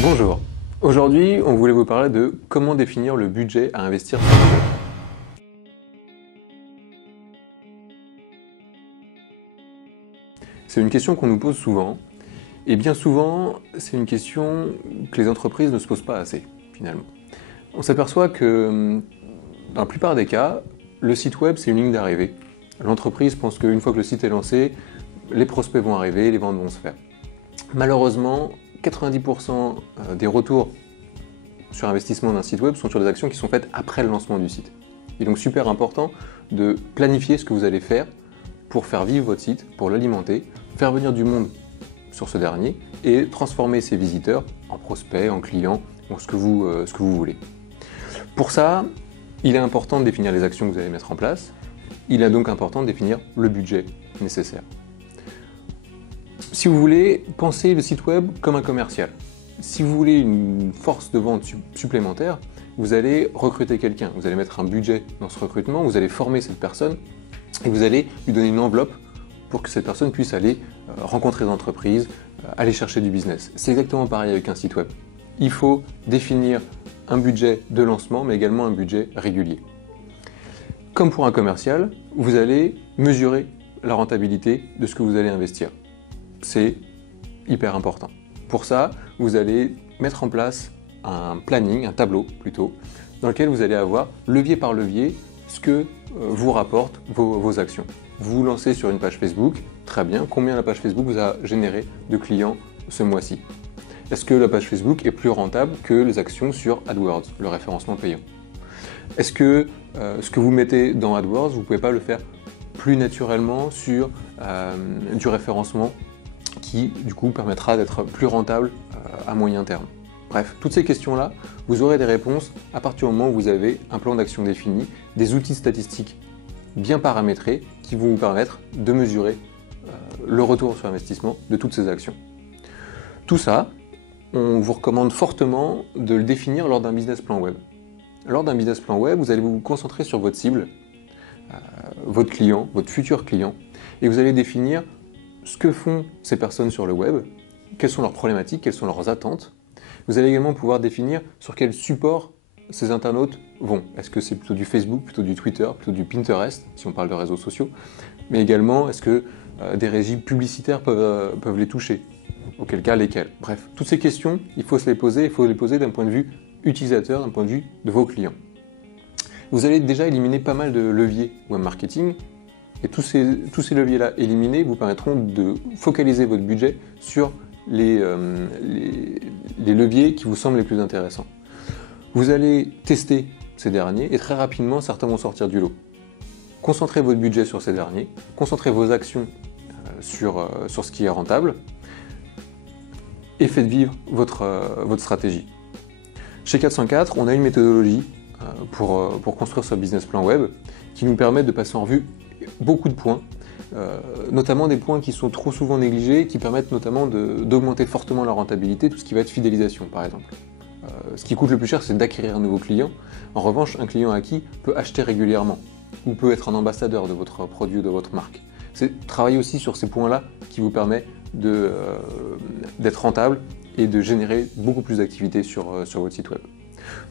Bonjour, aujourd'hui on voulait vous parler de comment définir le budget à investir sur le web. C'est une question qu'on nous pose souvent, et bien souvent c'est une question que les entreprises ne se posent pas assez finalement. On s'aperçoit que dans la plupart des cas, le site web c'est une ligne d'arrivée. L'entreprise pense qu'une fois que le site est lancé, les prospects vont arriver, les ventes vont se faire. Malheureusement, 90% des retours sur investissement d'un site web sont sur des actions qui sont faites après le lancement du site. Il est donc super important de planifier ce que vous allez faire pour faire vivre votre site, pour l'alimenter, faire venir du monde sur ce dernier et transformer ces visiteurs en prospects, en clients, ou ce que vous voulez. Pour ça, il est important de définir les actions que vous allez mettre en place. Il est donc important de définir le budget nécessaire. Si vous voulez, pensez le site web comme un commercial. Si vous voulez une force de vente supplémentaire, vous allez recruter quelqu'un, vous allez mettre un budget dans ce recrutement, vous allez former cette personne et vous allez lui donner une enveloppe pour que cette personne puisse aller rencontrer des entreprises, aller chercher du business. C'est exactement pareil avec un site web. Il faut définir un budget de lancement, mais également un budget régulier. Comme pour un commercial, vous allez mesurer la rentabilité de ce que vous allez investir. C'est hyper important. Pour ça, vous allez mettre en place un planning, un tableau plutôt, dans lequel vous allez avoir levier par levier ce que vous rapportent vos actions. Vous vous lancez sur une page Facebook, très bien, combien la page Facebook vous a généré de clients ce mois-ci? Est-ce que la page Facebook est plus rentable que les actions sur AdWords, le référencement payant? Est-ce que ce que vous mettez dans AdWords, vous ne pouvez pas le faire plus naturellement sur du référencement qui du coup permettra d'être plus rentable à moyen terme? Bref, toutes ces questions-là, vous aurez des réponses à partir du moment où vous avez un plan d'action défini, des outils statistiques bien paramétrés qui vont vous permettre de mesurer le retour sur investissement de toutes ces actions. Tout ça, on vous recommande fortement de le définir lors d'un business plan web. Lors d'un business plan web, vous allez vous concentrer sur votre cible, votre client, votre futur client, et vous allez définir ce que font ces personnes sur le web, quelles sont leurs problématiques, quelles sont leurs attentes. Vous allez également pouvoir définir sur quel support ces internautes vont. Est-ce que c'est plutôt du Facebook, plutôt du Twitter, plutôt du Pinterest, si on parle de réseaux sociaux, mais également est-ce que des régies publicitaires peuvent les toucher, auquel cas lesquelles. Bref, toutes ces questions, il faut se les poser, il faut les poser d'un point de vue utilisateur, d'un point de vue de vos clients. Vous allez déjà éliminer pas mal de leviers web marketing, et tous ces leviers-là éliminés vous permettront de focaliser votre budget sur les leviers qui vous semblent les plus intéressants. Vous allez tester ces derniers et très rapidement, certains vont sortir du lot. Concentrez votre budget sur ces derniers, concentrez vos actions sur ce qui est rentable et faites vivre votre stratégie. Chez 404, on a une méthodologie pour construire ce business plan web qui nous permet de passer en revue beaucoup de points, notamment des points qui sont trop souvent négligés, qui permettent notamment d'augmenter fortement la rentabilité, tout ce qui va être fidélisation par exemple. Ce qui coûte le plus cher, c'est d'acquérir un nouveau client. En revanche, un client acquis peut acheter régulièrement ou peut être un ambassadeur de votre produit ou de votre marque. C'est travailler aussi sur ces points-là qui vous permet d'être rentable et de générer beaucoup plus d'activité sur votre site web.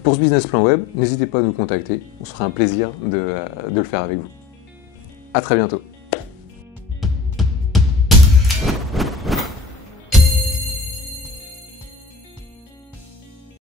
Pour ce business plan web, n'hésitez pas à nous contacter, on se fera un plaisir de le faire avec vous. À très bientôt.